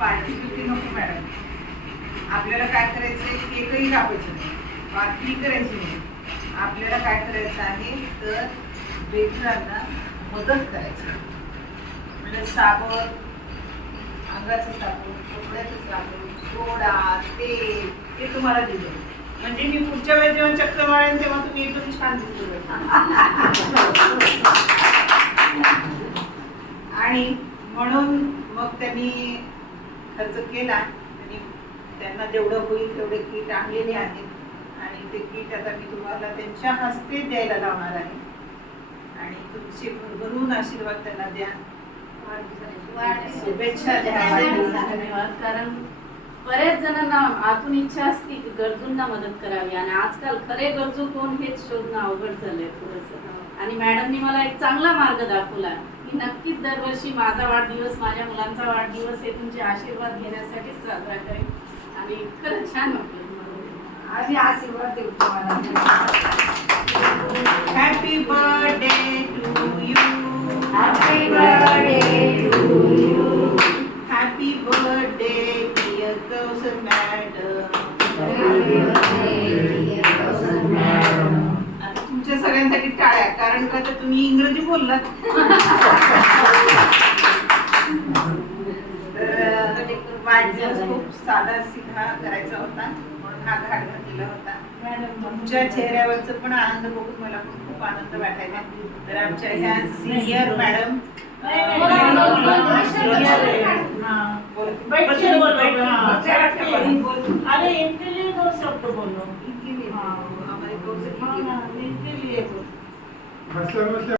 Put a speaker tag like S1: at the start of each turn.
S1: Party बिटी नको madam. आपल्याला काय करायचंय केकही कापायचं नाही. पार्टी करायची नाही. आपल्याला काय करायचं आहे तर लेकरांना मदत करायची. म्हणजे साबण अंगाचं साबण कपड्याचं साबण सोडा तेल हे तुम्हाला दिलं. म्हणजे मी पुढच्या वेळेस जेव्हा चक्कर मारेन तेव्हा तुम्ही एकदम छान दिसतो आणि म्हणून मग त्यांनी खर्च केला आणि त्यांना जेवढं होईल तेवढे किट आणलेले आहेत. आणि ते किट आता मी तुम्हाला त्यांच्या हस्ते द्यायला लावणार आहे. आणि तुमचे भरभरून आशीर्वाद त्यांना द्या. शुभेच्छा द्या.
S2: धन्यवाद. कारण बरेच जणांना आतून इच्छा असते की गरजूंना मदत करावी. आणि आजकाल खरे गरजू कोण हेच शोधणं अवघड झालंय थोडस आणि मॅडमनी मला एक चांगला मार्ग दाखवला. मी नक्कीच दरवर्षी माझा वाढदिवस माझ्या मुलांचा वाढदिवस हे तुमचे आशीर्वाद घेण्यासाठीच साजरा करेन. आणि खरंच छान वाटलं.
S3: आम्ही आशीर्वाद देऊ तुम्हाला.
S1: Happy birthday to you
S3: happy birthday to you
S1: happy birthday dear Kausar madam तुमच्या सगळ्यांसाठी टाळ्या कारण का तर तुम्ही इंग्रजी बोललात. वाढदिवस खूप साधा सिधा करायचा होता. म्हणून हा घाट घातलेला होता. तुमच्या चेहऱ्यावरचं पण आनंद बघून मला पण खूप आनंद वाटायला. तर आमच्या ह्या सिनियर मॅडम
S4: अरे